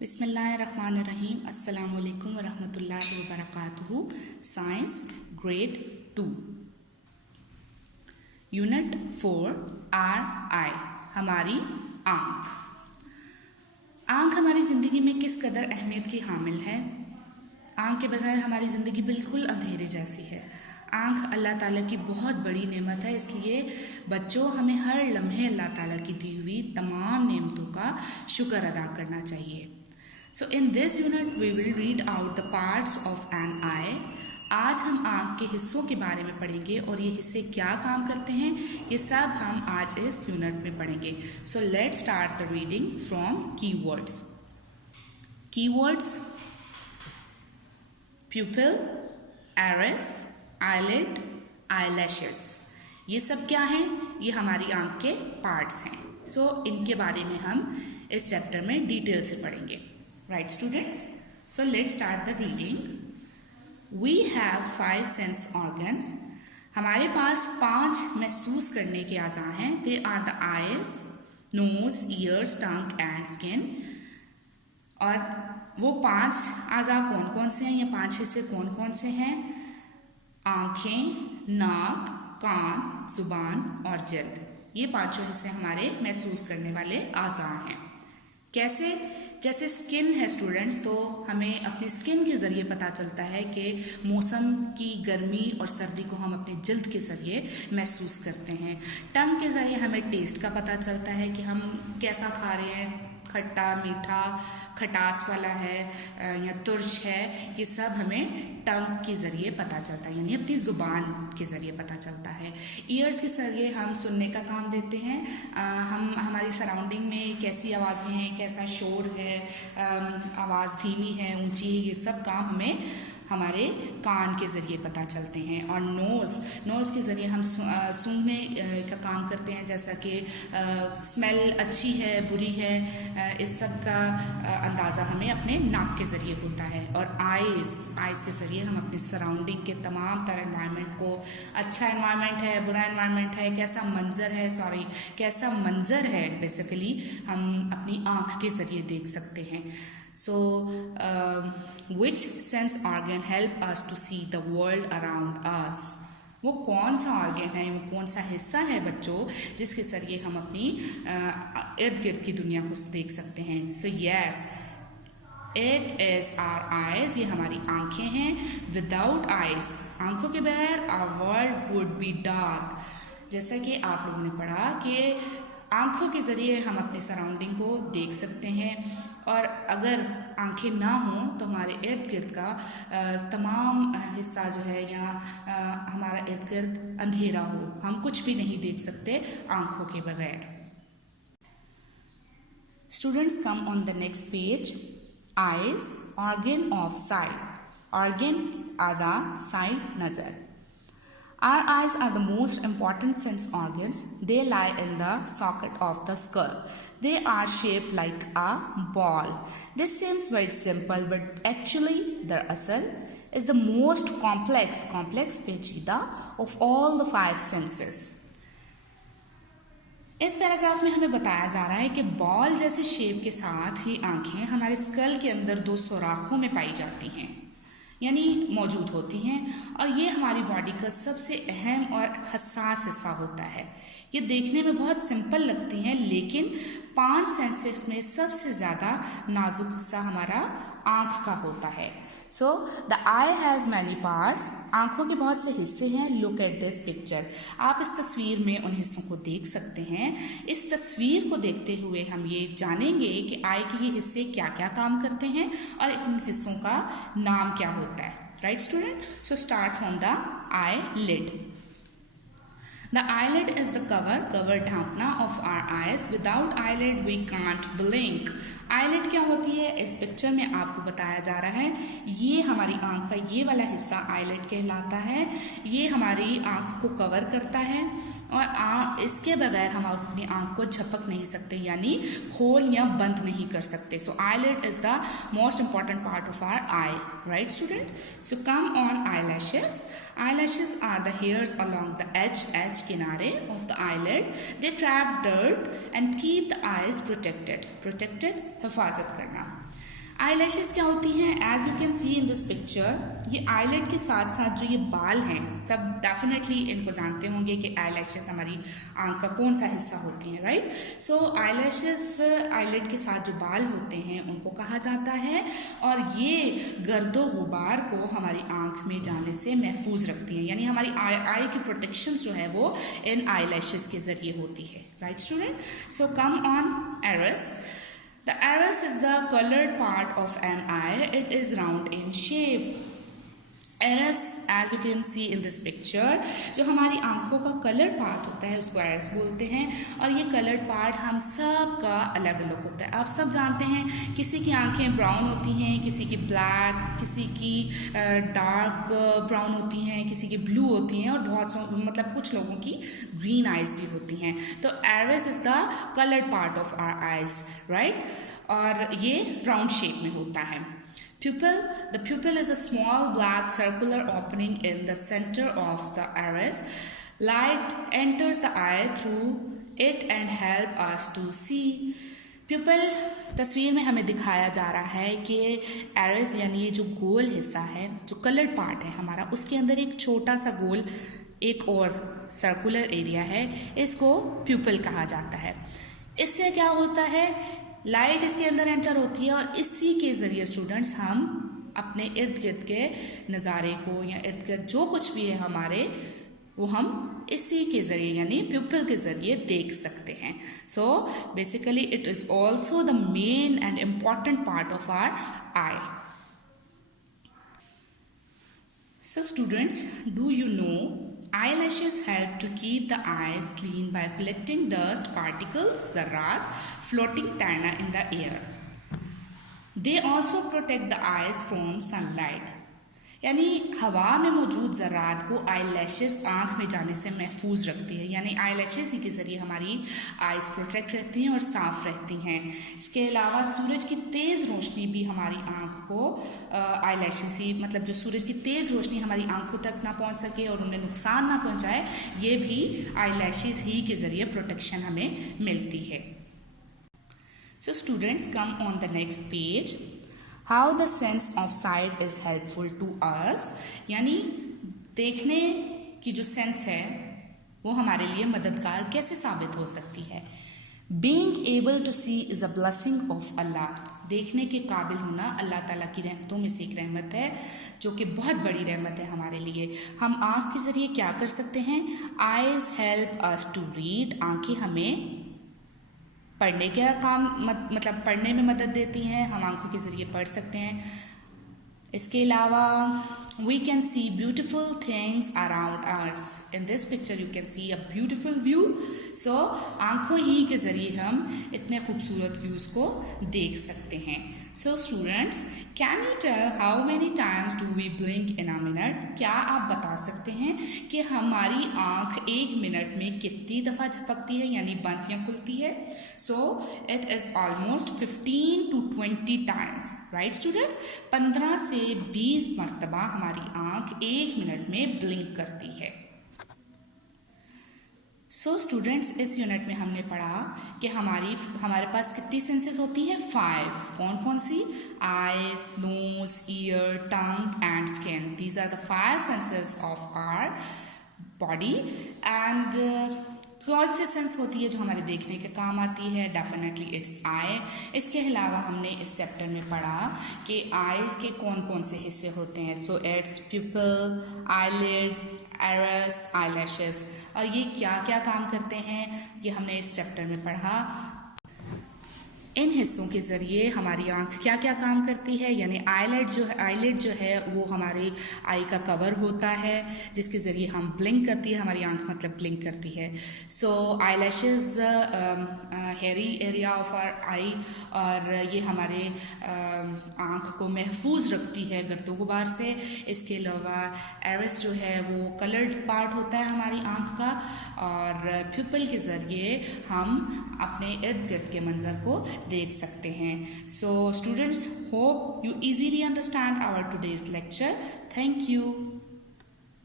बिस्मिल्लाहिर्रहमानिर्रहीम। अस्सलामुअलैकुम वरहमतुल्लाहि वबरकातुहू। Science grade 2 unit 4 our eye हमारी आँख। आँख हमारी ज़िंदगी में किस कदर अहमियत की हामिल है। आँख के बगैर हमारी ज़िंदगी बिल्कुल अंधेरे जैसी है। आँख अल्लाह ताला की बहुत बड़ी नेमत है, इसलिए बच्चों हमें हर लम्हे अल्लाह ताला की दी हुई तमाम नेमतों का शुक्र अदा करना चाहिए। So in this unit we will read out the parts of an eye. आज हम आँख के हिस्सों के बारे में पढ़ेंगे और ये हिस्से क्या काम करते हैं ये सब हम आज इस यूनिट में पढ़ेंगे। सो let's start the reading from keywords. Keywords: pupil, iris, eyelid, eyelashes। ये सब क्या हैं? ये हमारी आँख के पार्ट्स हैं। सो इनके बारे में हम इस चैप्टर में डिटेल से पढ़ेंगे। Right students, so let's start the reading. We have 5 sense organs. हमारे पास 5 महसूस करने के अज़ा हैं। They are the eyes, nose, ears, tongue and skin. और वो 5 अज़ा कौन कौन से हैं या 5 हिस्से कौन कौन से हैं? आँखें, नाक, कान, जुबान और जल्द। ये 5 हिस्से हमारे महसूस करने वाले अज़ा हैं। कैसे? जैसे स्किन है स्टूडेंट्स, तो हमें अपनी स्किन के ज़रिए पता चलता है कि मौसम की गर्मी और सर्दी को हम अपने जल्द के ज़रिए महसूस करते हैं। टंग के ज़रिए हमें टेस्ट का पता चलता है कि हम कैसा खा रहे हैं, खट्टा, मीठा, खटास वाला है या तुर्श है। ये सब हमें टंग के ज़रिए पता चलता है, यानी अपनी ज़ुबान के ज़रिए पता चलता है। ईयर्स के ज़रिए हम सुनने का काम देते हैं। हम हमारी सराउंडिंग में कैसी आवाज़ें हैं, कैसा शोर है, आवाज़ धीमी है, ऊंची है, ये सब काम हमें हमारे कान के ज़रिए पता चलते हैं। और नोज़ के ज़रिए हम सूंघने का काम करते हैं, जैसा कि स्मेल अच्छी है, बुरी है, इस सब का अंदाज़ा हमें अपने नाक के ज़रिए होता है। और आइज़ के ज़रिए हम अपने सराउंडिंग के तमाम तरह एनवायरनमेंट को, अच्छा एनवायरनमेंट है, बुरा एनवायरनमेंट है, कैसा मंज़र है बेसिकली हम अपनी आँख के ज़रिए देख सकते हैं। So, which sense organ help us to see the world around us? वो कौन सा ऑर्गन है, वो कौन सा हिस्सा है बच्चों जिसके ज़रिए हम अपनी इर्द गिर्द की दुनिया को देख सकते हैं? So yes, it is our eyes. ये हमारी आँखें हैं। विदाउट आइज़, आँखों के बगैर our world would be dark. जैसा कि आप लोगों ने पढ़ा कि आँखों के ज़रिए हम अपने सराउंडिंग को देख सकते हैं, और अगर आँखें ना हों तो हमारे इर्द गिर्द का तमाम हिस्सा जो है या हमारा इर्द गिर्द अंधेरा हो, हम कुछ भी नहीं देख सकते आँखों के बगैर। Students come on the next page. Eyes, organ of sight. Organ आज़ा, साइट नज़र। Our eyes are the most important sense organs. They lie in the socket of the skull. They are shaped like a ball. This seems very simple, but actually the asal is the most complex पेचीदा of all the 5 senses. इस paragraph में हमें बताया जा रहा है कि ball जैसे शेप के साथ ही आँखें हमारे स्कल के अंदर 2 सुराखों में पाई जाती हैं, यानी मौजूद होती हैं। और ये हमारी बॉडी का सबसे अहम और हसास हिस्सा होता है। ये देखने में बहुत सिंपल लगती हैं, लेकिन 5 सेंसेस में सबसे ज़्यादा नाजुक हिस्सा हमारा आँख का होता है। So the I has many parts. आँखों के बहुत से हिस्से हैं। Look at this picture. आप इस तस्वीर में उन हिस्सों को देख सकते हैं। इस तस्वीर को देखते हुए हम ये जानेंगे कि आई के ये हिस्से क्या क्या काम करते हैं और इन हिस्सों का नाम क्या होता है। Right student, so start from the eyelid. The eyelid is the cover ढांपना of our eyes. Without eyelid we can't blink. eyelid क्या होती है? इस पिक्चर में आपको बताया जा रहा है। ये हमारी आँख का ये वाला हिस्सा eyelid कहलाता है। ये हमारी आँख को कवर करता है और इसके बगैर हम अपनी आँख को झपक नहीं सकते, यानी खोल या बंद नहीं कर सकते. सो eyelid is the most important part of our eye, right student? So come on eyelashes. Eyelashes are the hairs along the edge किनारे of the eyelid. They trap dirt and keep the eyes protected. Protected हिफाजत करना. Eyelashes क्या होती हैं? As you can see in this picture, ये eyelid के साथ साथ जो ये बाल हैं, सब डेफिनेटली इनको जानते होंगे कि आईलैशेस हमारी आंख का कौन सा हिस्सा होती हैं, राइट? सो आईलैशेस आईलेट के साथ जो बाल होते हैं उनको कहा जाता है, और ये गर्दो गुबार को हमारी आंख में जाने से महफूज रखती हैं, यानी हमारी आई की प्रोटेक्शन जो है वो इन आईलैशेस के जरिए होती है, right student? So come on iris. The iris is the colored part of an eye. It is round in shape. Iris, as you can see in this picture, जो हमारी आंखों का कलर पार्ट होता है उसको iris बोलते हैं, और ये कलर पार्ट हम सब का अलग अलग होता है. आप सब जानते हैं किसी की आंखें ब्राउन होती हैं, किसी की ब्लैक, किसी की डार्क ब्राउन होती हैं, किसी की ब्लू होती हैं, और मतलब कुछ लोगों की ग्रीन आइज भी होती हैं. तो iris is the coloured part of our eyes, right? और ये राउंड शेप में होता है. Pupil. The pupil is a small black circular opening in the center of the iris. Light enters the eye through it and help us to see. Pupil तस्वीर में हमें दिखाया जा रहा है कि iris यानी ये जो गोल हिस्सा है, जो कलर्ड पार्ट है हमारा, उसके अंदर एक छोटा सा गोल एक और सर्कुलर एरिया है, इसको प्यूपल कहा जाता है. इससे क्या होता है? लाइट इसके अंदर एंटर होती है, और इसी के ज़रिए स्टूडेंट्स हम अपने इर्द गिर्द के नज़ारे को या इर्द गिर्द जो कुछ भी है हमारे, वो हम इसी के ज़रिए यानी प्यूपिल के ज़रिए देख सकते हैं. So basically it is also the main and important part of our eye. So students, do you know eyelashes help to keep the eyes clean by collecting dust particles, zarrat, floating tana in the air. They also protect the eyes from sunlight. यानी हवा में मौजूद ज़रात को eyelashes आँख में जाने से महफूज रखती है, यानी आईलैशेस ही के ज़रिए हमारी आइज़ प्रोटेक्ट रहती हैं और साफ़ रहती हैं. इसके अलावा सूरज की तेज़ रोशनी भी हमारी आँख को आईलैशेस ही, मतलब जो सूरज की तेज़ रोशनी हमारी आँखों तक ना पहुँच सके और उन्हें नुकसान ना पहुँचाए, ये भी आईलैशेस ही के ज़रिए प्रोटेक्शन हमें मिलती है. So students, come on the next page. How the sense of sight is helpful to us, यानी देखने की जो सेंस है वो हमारे लिए मददगार कैसे साबित हो सकती है. Being able to see is a blessing of Allah. देखने के काबिल होना अल्लाह ताला की रहमतों में से एक रहमत है, जो कि बहुत बड़ी रहमत है हमारे लिए. हम आँख के ज़रिए क्या कर सकते हैं? Eyes help us to read. आँखें हमें पढ़ने का काम मतलब पढ़ने में मदद देती हैं, हम आंखों के ज़रिए पढ़ सकते हैं. इसके अलावा we can see beautiful things around us. In this picture you can see a beautiful view. So आंखों ही के ज़रिए हम इतने खूबसूरत व्यूज़ को देख सकते हैं. So students, can you tell how many times do we blink in a minute? क्या आप बता सकते हैं कि हमारी आँख एक मिनट में कितनी दफ़ा झपकती है, यानी बंद या खुलती है? So it is almost 15 to 20 times, right students? 15 से 20 मरतबा हमारी आँख एक मिनट में ब्लिंक करती है. सो स्टूडेंट्स, इस यूनिट में हमने पढ़ा कि हमारे पास कितनी सेंसेस होती हैं? 5. कौन कौन सी? Eyes, nose, ear, tongue and skin. These are the 5 senses of our body. And कौन सी सेंस होती है जो हमारे देखने के काम आती है? Definitely it's I. इसके अलावा हमने इस चैप्टर में पढ़ा कि आई के कौन कौन से हिस्से होते हैं. So it's प्यूपिल, eyelid, iris, eyelashes. और ये क्या क्या काम करते हैं ये हमने इस चैप्टर में पढ़ा. इन हिस्सों के ज़रिए हमारी आँख क्या क्या काम करती है, यानी आईलिड जो है वो हमारी आई का कवर होता है जिसके ज़रिए हम ब्लिंक करती है, हमारी आँख मतलब ब्लिंक करती है। So eyelashes hairy area of our eye, और ये हमारे आँख को महफूज रखती है गर्दो गुबार से। इसके अलावा एरिस जो है वो कलर्ड पार्ट होता है हमारी आँख का, और प्यूपिल के ज़रिए हम अपने इर्द गिर्द के मंजर को देख सकते हैं। So students, hope you easily understand our today's lecture. Thank you.